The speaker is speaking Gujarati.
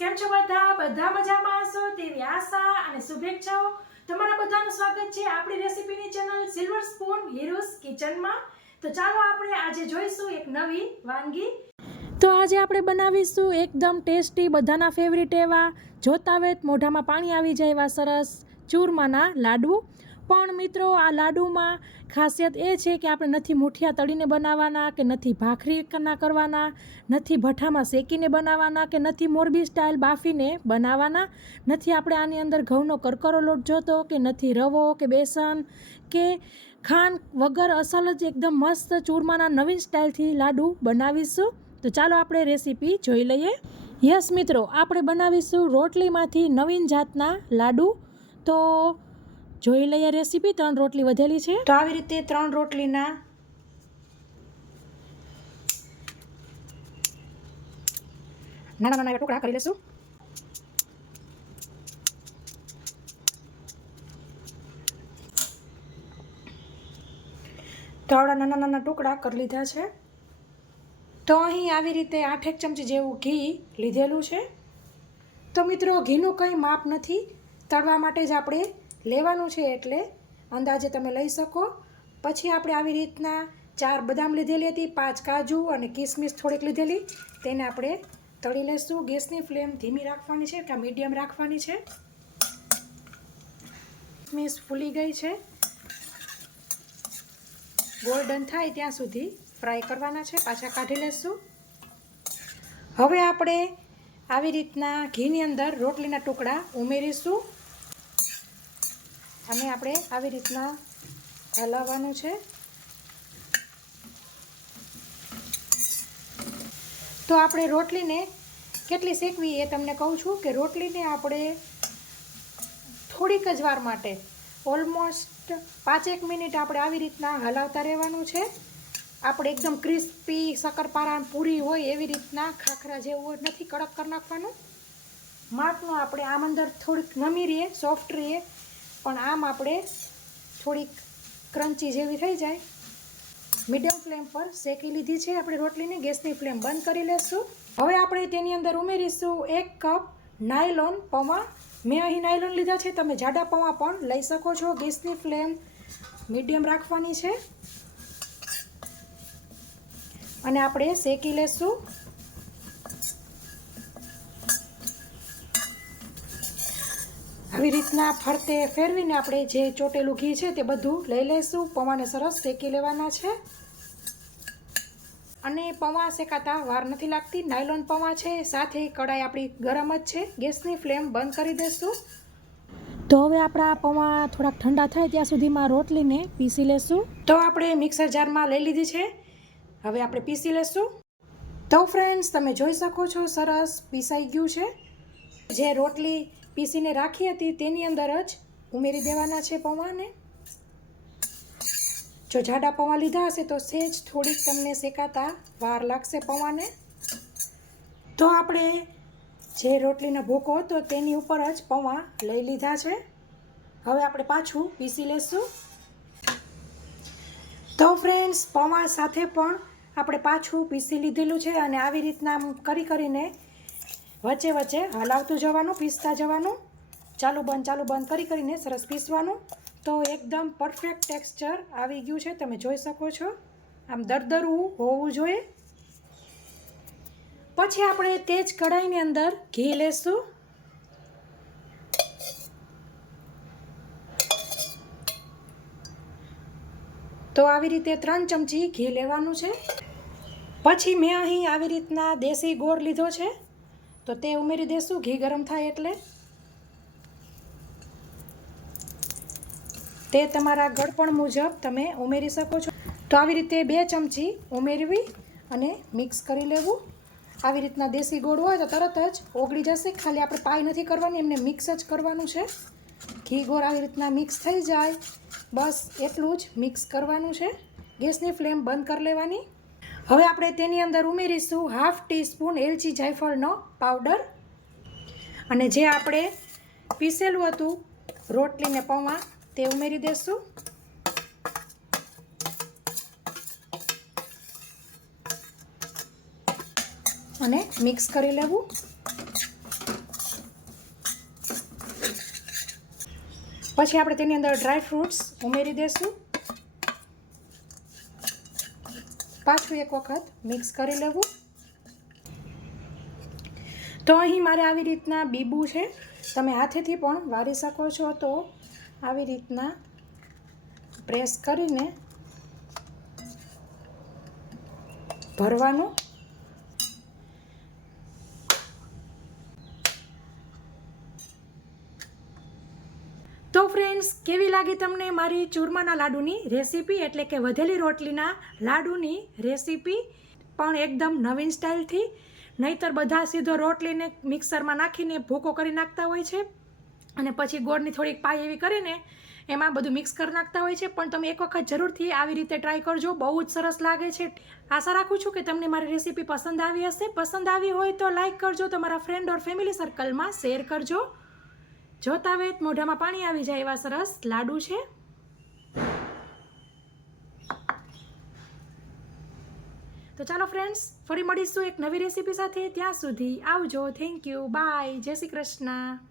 કેમ છો બધા મજામાં હશો તેવી આશા અને શુભેચ્છાઓ। તમારા બધાનું સ્વાગત છે આપણી રેસીપીની ચેનલ સિલ્વર સ્પૂન હીરોઝ કિચનમાં। તો ચાલો આપણે આજે જોઈશું એક નવી વાનગી। તો આજે આપણે બનાવીશું એકદમ ટેસ્ટી બધાના ફેવરિટ એવા જોતા વેત મોઢામાં પાણી આવી જાય એવા સરસ ચૂરમાના લાડુ। પણ મિત્રો આ લાડુમાં ખાસિયત એ છે કે આપણે નથી મુઠિયા તળીને બનાવવાના કે નથી ભાખરીના કરવાના, નથી ભઠ્ઠામાં શેકીને બનાવવાના કે નથી મોરબી સ્ટાઇલ બાફીને બનાવવાના, નથી આપણે આની અંદર ઘઉંનો કરકરો લોટ જોતો કે નથી રવો કે બેસન કે ખાંડ વગર અસલ જ એકદમ મસ્ત ચૂરમાના નવીન સ્ટાઇલથી લાડુ બનાવીશું। તો ચાલો આપણે રેસીપી જોઈ લઈએ। યસ મિત્રો, આપણે બનાવીશું રોટલીમાંથી નવીન જાતના લાડુ। તો જોઈ લઈએ રેસીપી। 3 રોટલી વધેલી છે તો આવી રીતે 3 રોટલીના નાના નાના ટુકડા કરી લેશું। તો આવડા નાના નાના ટુકડા કરી લીધા છે। તો અહીં આવી રીતે 8 ચમચી જેવું ઘી લીધેલું છે। તો મિત્રો ઘીનું કંઈ માપ નથી, તળવા માટે જ આપણે લેવાનું છે, એટલે અંદાજે તમે લઈ શકો। પછી આપણે આવી રીતના 4 બદામ લીધેલી હતી, 5 કાજુ અને કિસમિસ થોડીક લીધેલી, તેને આપણે તળી લઈશું। ગેસની ફ્લેમ ધીમી રાખવાની છે કે મીડિયમ રાખવાની છે। કિસમિસ ફૂલી ગઈ છે, ગોલ્ડન થાય ત્યાં સુધી ફ્રાય કરવાના છે, પાછા કાઢી લઈશું। હવે આપણે આવી રીતના ઘીની અંદર રોટલીના ટુકડા ઉમેરીશું અને આપણે આવી રીતના હલાવવાનું છે। તો આપણે રોટલીને કેટલી શેકવી એ તમને કહું છું કે રોટલીને આપણે થોડીક જ વાર માટે ઓલમોસ્ટ 5-1 મિનિટ આપણે આવી રીતના હલાવતા રહેવાનું છે। આપણે એકદમ ક્રિસ્પી શક્કરપારા પૂરી હોય એવી રીતના ખાખરા જેવું નથી કડક કરી નાખવાનું। માપનું આપણે આમ અંદર થોડીક નમી રહીએ, સોફ્ટ રહીએ, પણ આમ આપણે થોડીક ક્રન્ચી જેવી થઈ જાય। મીડિયમ ફ્લેમ પર શેકી લીધી છે આપણે રોટલીને, ગેસની ફ્લેમ બંધ કરી લેશું। હવે આપણે તેની અંદર ઉમેરીશું 1 કપ નાયલોન પૌવા। મેં અહીં નાયલોન લીધા છે, તમે જાડા પૌવા પણ લઈ શકો છો। ગેસની ફ્લેમ મીડિયમ રાખવાની છે અને આપણે શેકી લેશું। આવી રીતના ફરતે ફેરવીને આપણે જે ચોટેલું ઘી છે તે બધું લઈ લઈશું। પૌવાને સરસ શેકી લેવાના છે અને પૌવા શેકાતા વાર નથી લાગતી, નાયલોન પૌવા છે, સાથે કડાઈ આપણી ગરમ જ છે। ગેસની ફ્લેમ બંધ કરી દઈશું। તો હવે આપણા પૌવા થોડાક ઠંડા થાય ત્યાં સુધીમાં રોટલીને પીસી લેશું। તો આપણે મિક્સર જારમાં લઈ લીધી છે, હવે આપણે પીસી લેશું। તો ફ્રેન્ડ્સ, તમે જોઈ શકો છો સરસ પીસાઈ ગયું છે। જે રોટલી પીસીને રાખી હતી તેની અંદર જ ઉમેરી દેવાના છે પૌવાને। જો જાડા પૌવા લીધા હશે તો સહેજ થોડીક તમને શેકાતા વાર લાગશે પૌવાને। તો આપણે જે રોટલીનો ભૂકો હતો તેની ઉપર જ પૌવા લઈ લીધા છે, હવે આપણે પાછું પીસી લેશું। તો ફ્રેન્ડ્સ, પૌવા સાથે પણ આપણે પાછું પીસી લીધેલું છે અને આવી રીતના કરીને વચ્ચે વચ્ચે હલાવતું જવાનું, પીસતા જવાનું, ચાલુ બંધ કરીને સરસ પીસવાનું। તો એકદમ પરફેક્ટ ટેક્સચર આવી ગયું છે, તમે જોઈ શકો છો। આમ દરદરું હોવું જોઈએ। પછી આપણે તે જ કઢાઈની અંદર ઘી લેશું। તો આવી રીતે 3 ચમચી ઘી લેવાનું છે। પછી મેં અહીં આવી રીતના દેશી ગોળ લીધો છે, તો તે ઉમેરી દેશું ઘી ગરમ થાય એટલે। તે તમારા ગળપણ મુજબ તમે ઉમેરી શકો છો। તો આવી રીતે 2 ચમચી ઉમેરવી અને મિક્સ કરી લેવું। આવી રીતના દેશી ગોળ હોય તો તરત જ ઓગળી જશે, ખાલી આપણે પાઈ નથી કરવાની, એમને મિક્સ જ કરવાનું છે। ઘી ગોળ આવી રીતના મિક્સ થઈ જાય, બસ એટલું જ મિક્સ કરવાનું છે। ગેસની ફ્લેમ બંધ કરી લેવાની। હવે આપણે તેની અંદર ઉમેરીશું 1/2 ટીસ્પૂન એલચી જાયફળનો પાવડર અને જે આપણે પીસેલું હતું રોટલીને પૌવા તે ઉમેરી દેશું। અને મિક્સ કરી લેવું। પછી આપણે તેની અંદર ડ્રાય ફ્રૂટ્સ ઉમેરી દઈશું. પાછું એક વખત મિક્સ કરી લેવું. તો અહીં મારે આવી રીતના બીબું છે, તમે હાથેથી પણ વારી શકો છો. તો આવી રીતના પ્રેસ કરીને ભરવાનું. તો ફ્રેન્ડ્સ, કેવી લાગી તમને મારી ચૂરમાના લાડુની રેસીપી, એટલે કે વધેલી રોટલીના લાડુની રેસીપી, પણ એકદમ નવીન સ્ટાઇલથી. નહીંતર બધા સીધો રોટલીને મિક્સરમાં નાખીને ભૂકો કરી નાખતા હોય છે અને પછી ગોળની થોડીક પાય એવી કરીને એમાં બધું મિક્સ કરી નાખતા હોય છે. પણ તમે એક વખત જરૂરથી આવી રીતે ટ્રાય કરજો, બહુ જ સરસ લાગે છે. આશા રાખું છું કે તમને મારી રેસીપી પસંદ આવી હશે. પસંદ આવી હોય તો લાઈક કરજો, તમારા ફ્રેન્ડ ઓર ફેમિલી સર્કલમાં શેર કરજો. જોતા વેત મોઢામાં પાણી આવી જાય એવા સરસ લાડુ છે. તો ચાલો ફ્રેન્ડ્સ, ફરી મળીશું એક નવી રેસીપી સાથે. ત્યાં સુધી આવજો. થેન્ક યુ, બાય, જય શ્રી કૃષ્ણ.